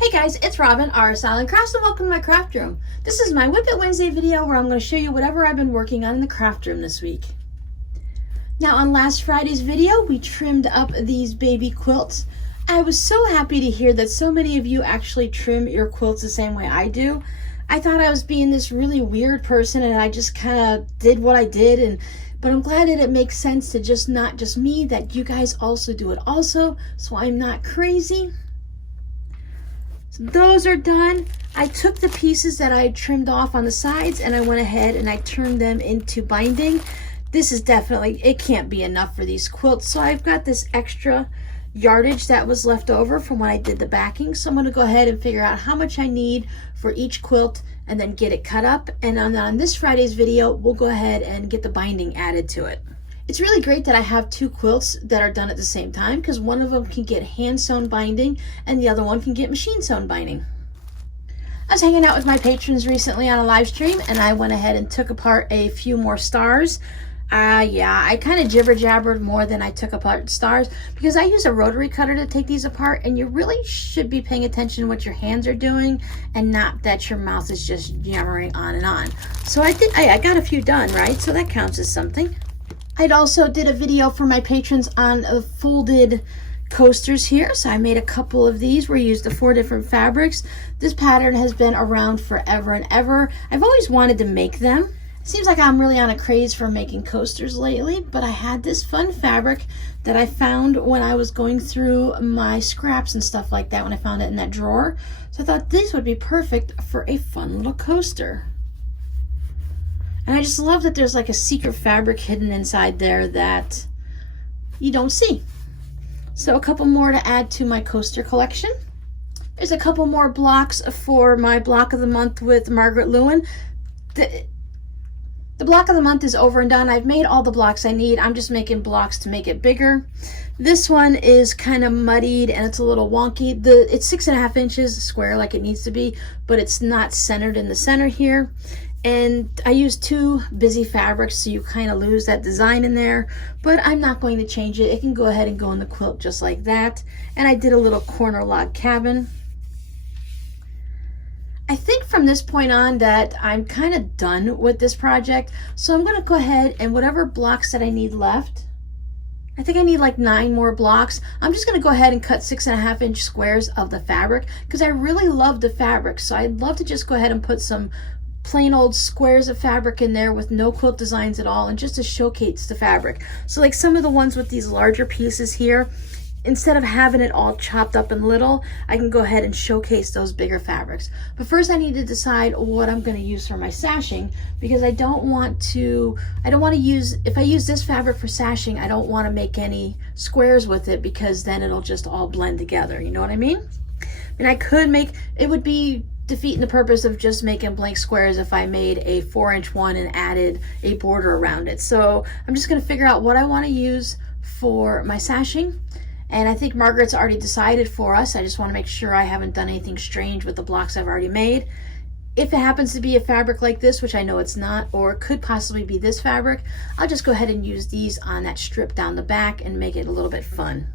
Hey guys, it's Robin, our Silent Crafts, and welcome to my craft room. This is my Whip It Wednesday video where I'm going to show you whatever I've been working on in the craft room this week. Now on last Friday's video, we trimmed up these baby quilts. I was so happy to hear that so many of you actually trim your quilts the same way I do. I thought I was being this really weird person and I just kind of did what I did, but I'm glad that it makes sense to just not just me, that you guys also do it also, so I'm not crazy. So those are done. I took the pieces that I trimmed off on the sides and I went ahead and I turned them into binding. This is definitely, it can't be enough for these quilts. So I've got this extra yardage that was left over from when I did the backing. So I'm going to go ahead and figure out how much I need for each quilt and then get it cut up. And on this Friday's video, we'll go ahead and get the binding added to it. It's really great that I have two quilts that are done at the same time, because one of them can get hand sewn binding and the other one can get machine sewn binding. I was hanging out with my patrons recently on a live stream and I went ahead and took apart a few more stars. I kind of jibber jabbered more than I took apart stars, because I use a rotary cutter to take these apart, and you really should be paying attention to what your hands are doing and not that your mouth is just yammering on and on. So I got a few done, right? So that counts as something. I'd also did a video for my patrons on folded coasters here. So I made a couple of these where I used the 4 different fabrics. This pattern has been around forever and ever. I've always wanted to make them. It seems like I'm really on a craze for making coasters lately, but I had this fun fabric that I found when I was going through my scraps and stuff like that, when I found it in that drawer. So I thought this would be perfect for a fun little coaster. And I just love that there's like a secret fabric hidden inside there that you don't see. So a couple more to add to my coaster collection. There's a couple more blocks for my block of the month with Margaret Lewin. The block of the month is over and done. I've made all the blocks I need. I'm just making blocks to make it bigger. This one is kind of muddied and it's a little wonky. It's 6.5 inches square like it needs to be, but it's not centered in the center here. And I used 2 busy fabrics, so you kind of lose that design in there, but I'm not going to change it. It can go ahead and go in the quilt just like that. And I did a little corner log cabin. I think from this point on that I'm kind of done with this project, so I'm going to go ahead and whatever blocks that I need left, I think I need like 9 more blocks. I'm just going to go ahead and cut 6.5 inch squares of the fabric, because I really love the fabric, so I'd love to just go ahead and put some plain old squares of fabric in there with no quilt designs at all, and just to showcase the fabric. So like some of the ones with these larger pieces here, instead of having it all chopped up and little, I can go ahead and showcase those bigger fabrics. But first I need to decide what I'm going to use for my sashing, because I don't want to use, if I use this fabric for sashing, I don't want to make any squares with it, because then it'll just all blend together. You know what I mean? And I could make, it would be defeating the purpose of just making blank squares if I made a 4-inch one and added a border around it. So I'm just going to figure out what I want to use for my sashing. And I think Margaret's already decided for us. I just want to make sure I haven't done anything strange with the blocks I've already made. If it happens to be a fabric like this, which I know it's not, or it could possibly be this fabric, I'll just go ahead and use these on that strip down the back and make it a little bit fun.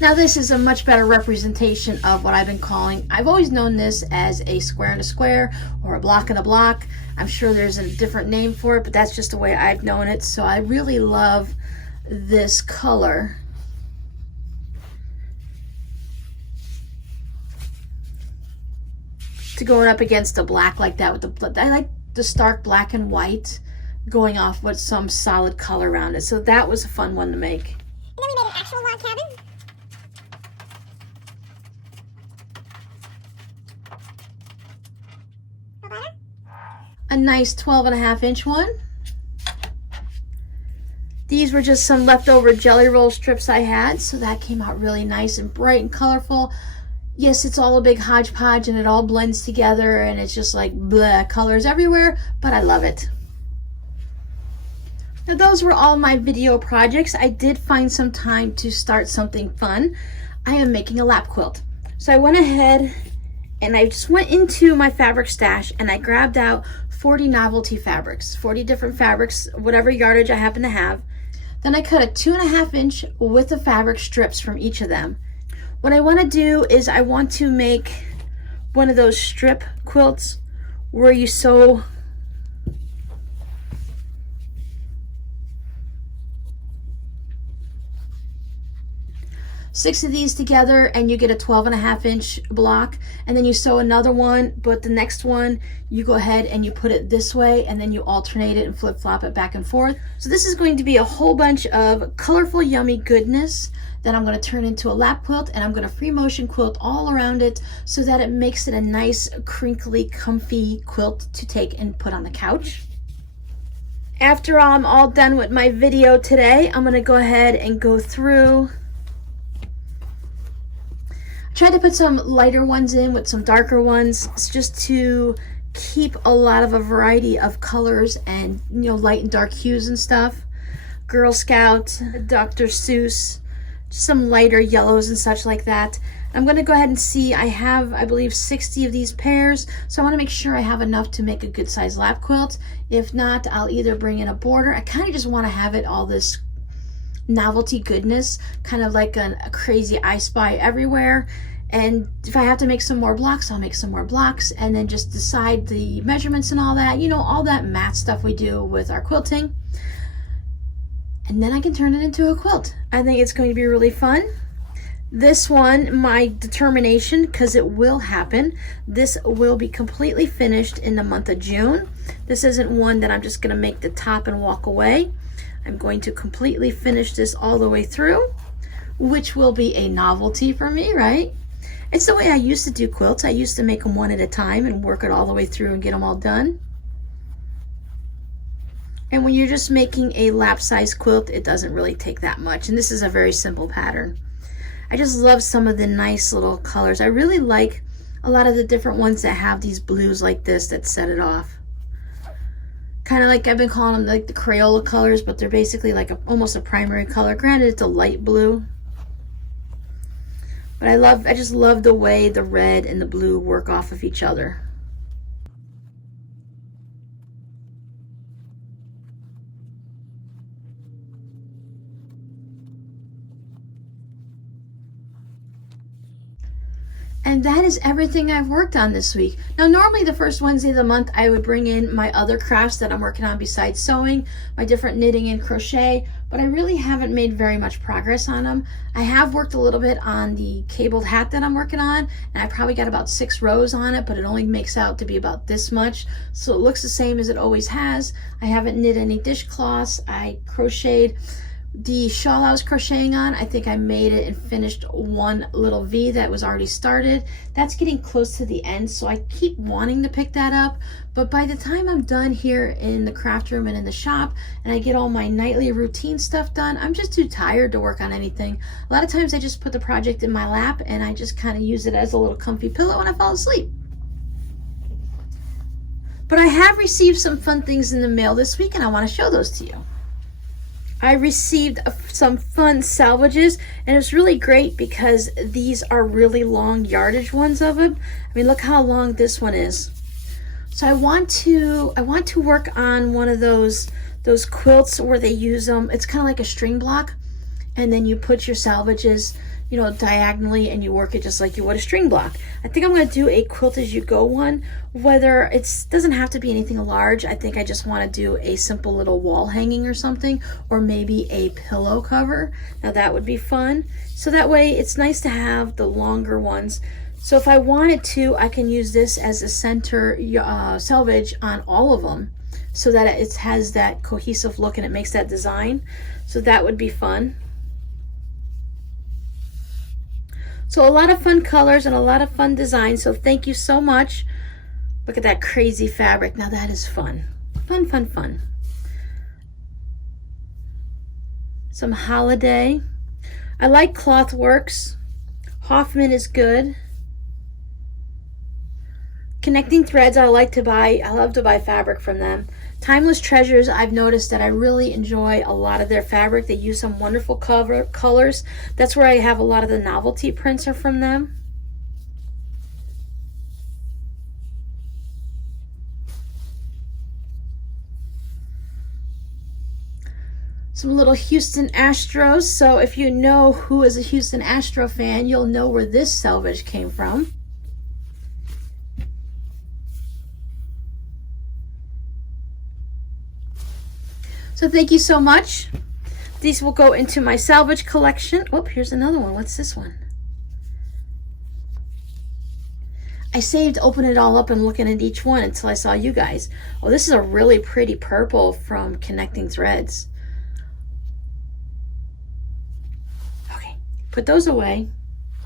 Now this is a much better representation of what I've been calling, I've always known this as a square in a square or a block in a block. I'm sure there's a different name for it, but that's just the way I've known it. So I really love this color. To going up against the black like that with the, I like the stark black and white going off with some solid color around it. So that was a fun one to make. And then we made an actual log cabin. A nice 12.5 inch one. These were just some leftover jelly roll strips I had, so that came out really nice and bright and colorful. Yes, it's all a big hodgepodge and it all blends together and it's just like bleh, colors everywhere, but I love it. Now those were all my video projects. I did find some time to start something fun. I am making a lap quilt. So I went ahead and I just went into my fabric stash and I grabbed out 40 novelty fabrics, 40 different fabrics, whatever yardage I happen to have. Then I cut a 2.5 inch width of fabric strips from each of them. What I want to do is I want to make one of those strip quilts where you sew six of these together and you get a 12.5-inch block, and then you sew another one, but the next one you go ahead and you put it this way and then you alternate it and flip-flop it back and forth. So this is going to be a whole bunch of colorful, yummy goodness that I'm going to turn into a lap quilt, and I'm going to free motion quilt all around it so that it makes it a nice, crinkly, comfy quilt to take and put on the couch. After I'm all done with my video today, I'm going to go ahead and go through. Tried to put some lighter ones in with some darker ones just to keep a lot of a variety of colors and, you know, light and dark hues and stuff. Girl Scout, Dr. Seuss, some lighter yellows and such like that. I'm going to go ahead and see, I have, I believe, 60 of these pairs, so I want to make sure I have enough to make a good size lap quilt. If not, I'll either bring in a border. I kind of just want to have it all this novelty goodness, kind of like a crazy I Spy everywhere. And if I have to make some more blocks, I'll make some more blocks, and then just decide the measurements and all that, you know, all that math stuff we do with our quilting. And then I can turn it into a quilt. I think it's going to be really fun. This one, my determination, because it will happen, this will be completely finished in the month of June. This isn't one that I'm just going to make the top and walk away. I'm going to completely finish this all the way through, which will be a novelty for me, right? It's the way I used to do quilts. I used to make them one at a time and work it all the way through and get them all done. And when you're just making a lap size quilt, it doesn't really take that much. And this is a very simple pattern. I just love some of the nice little colors. I really like a lot of the different ones that have these blues like this that set it off. Kind of like I've been calling them like the Crayola colors, but they're basically like almost a primary color. Granted, it's a light blue. But I just love the way the red and the blue work off of each other. And that is everything I've worked on this week. Now, normally the first Wednesday of the month, I would bring in my other crafts that I'm working on besides sewing, my different knitting and crochet, but I really haven't made very much progress on them. I have worked a little bit on the cabled hat that I'm working on, and I probably got about 6 rows on it, but it only makes out to be about this much, so it looks the same as it always has. I haven't knit any dishcloths. I crocheted the shawl I was crocheting on. I think I made it and finished one little V that was already started. That's getting close to the end, so I keep wanting to pick that up, but by the time I'm done here in the craft room and in the shop and I get all my nightly routine stuff done, I'm just too tired to work on anything. A lot of times I just put the project in my lap and I just kind of use it as a little comfy pillow when I fall asleep. But I have received some fun things in the mail this week and I want to show those to you. I received some fun salvages, and it's really great because these are really long yardage ones of them. I mean, look how long this one is. So I want to work on one of those quilts where they use them. It's kind of like a string block, and then you put your salvages, you know, diagonally, and you work it just like you would a string block. I think I'm going to do a quilt as you go one, whether it doesn't have to be anything large. I think I just want to do a simple little wall hanging or something, or maybe a pillow cover. Now that would be fun. So that way it's nice to have the longer ones. So if I wanted to, I can use this as a center selvage on all of them so that it has that cohesive look and it makes that design. So that would be fun. So a lot of fun colors and a lot of fun designs. So thank you so much. Look at that crazy fabric. Now that is fun. Fun, fun, fun. Some holiday. I like Clothworks. Hoffman is good. Connecting Threads, I love to buy fabric from them. Timeless Treasures, I've noticed that I really enjoy a lot of their fabric. They use some wonderful colors. That's where I have a lot of the novelty prints are from them. some little Houston Astros. So if you know who is a Houston Astro fan, you'll know where this selvage came from. So thank you so much. These will go into my salvage collection. Oh, here's another one. What's this one? I saved opening it all up and looking at each one until I saw you guys. Oh, this is a really pretty purple from Connecting Threads. Okay, put those away.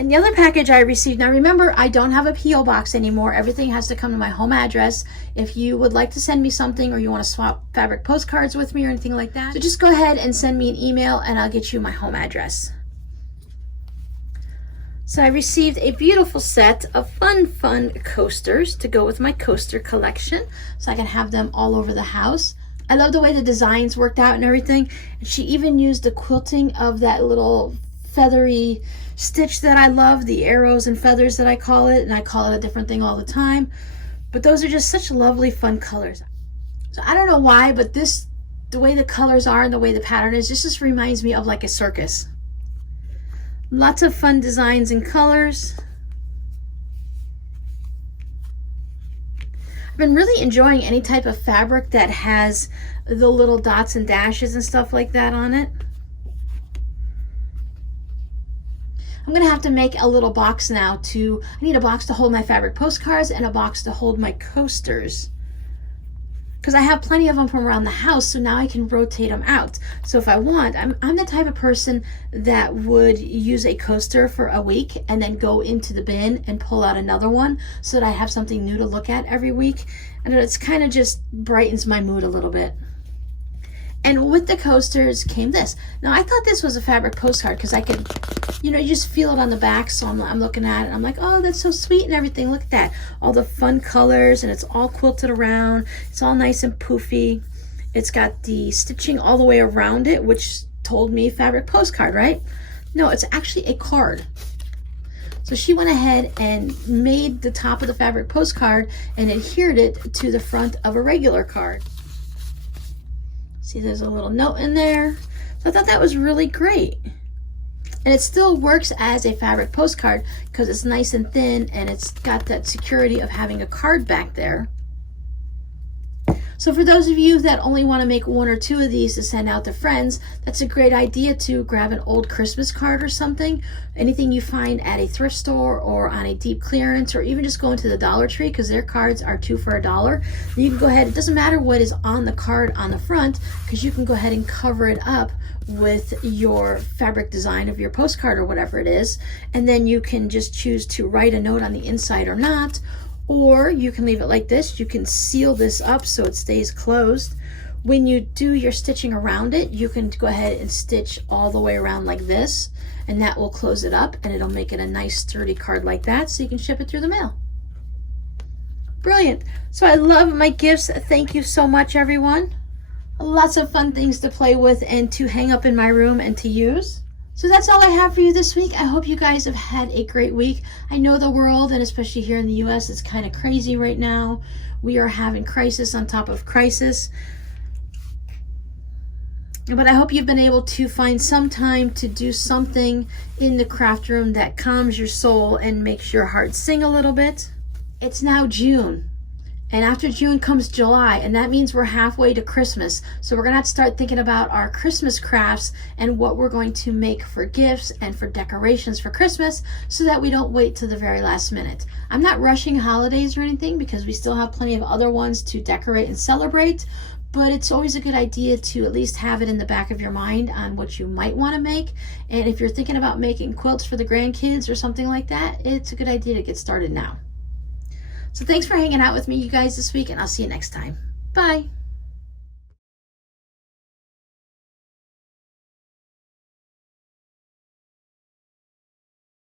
And the other package I received, now remember, I don't have a P.O. box anymore. Everything has to come to my home address. If you would like to send me something or you want to swap fabric postcards with me or anything like that, so just go ahead and send me an email and I'll get you my home address. So I received a beautiful set of fun coasters to go with my coaster collection so I can have them all over the house. I love the way the designs worked out and everything. And she even used the quilting of that little feathery stitch that I love, the arrows and feathers that I call it, and I call it a different thing all the time. But those are just such lovely, fun colors. So I don't know why, but the way the colors are and the way the pattern is, this just reminds me of like a circus. Lots of fun designs and colors. I've been really enjoying any type of fabric that has the little dots and dashes and stuff like that on it. I'm gonna have to make a little box now I need a box to hold my fabric postcards and a box to hold my coasters. Because I have plenty of them from around the house, so now I can rotate them out. So if I want, I'm the type of person that would use a coaster for a week and then go into the bin and pull out another one so that I have something new to look at every week. And it's kind of just brightens my mood a little bit. And with the coasters came this. Now I thought this was a fabric postcard because I could, you just feel it on the back. So I'm looking at it and I'm like, oh, that's so sweet and everything. Look at that. All the fun colors and it's all quilted around. It's all nice and poofy. It's got the stitching all the way around it, which told me fabric postcard, right? No, it's actually a card. So she went ahead and made the top of the fabric postcard and adhered it to the front of a regular card. See, there's a little note in there. So I thought that was really great. And it still works as a fabric postcard because it's nice and thin and it's got that security of having a card back there. So for those of you that only want to make one or two of these to send out to friends, that's a great idea to grab an old Christmas card or something. Anything you find at a thrift store or on a deep clearance, or even just go into the Dollar Tree because their cards are 2 for $1. You can go ahead, it doesn't matter what is on the card on the front because you can go ahead and cover it up with your fabric design of your postcard or whatever it is. And then you can just choose to write a note on the inside or not. Or you can leave it like this. You can seal this up so it stays closed. When you do your stitching around it, you can go ahead and stitch all the way around like this, and that will close it up and it'll make it a nice sturdy card like that so you can ship it through the mail. Brilliant. So I love my gifts. Thank you so much, everyone. Lots of fun things to play with and to hang up in my room and to use. So that's all I have for you this week. I hope you guys have had a great week. I know the world, and especially here in the US, is kind of crazy right now. We are having crisis on top of crisis. But I hope you've been able to find some time to do something in the craft room that calms your soul and makes your heart sing a little bit. It's now June. And after June comes July, and that means we're halfway to Christmas. So we're gonna have to start thinking about our Christmas crafts and what we're going to make for gifts and for decorations for Christmas so that we don't wait to the very last minute. I'm not rushing holidays or anything because we still have plenty of other ones to decorate and celebrate, but it's always a good idea to at least have it in the back of your mind on what you might wanna make. And if you're thinking about making quilts for the grandkids or something like that, it's a good idea to get started now. So thanks for hanging out with me, you guys, this week, and I'll see you next time. Bye.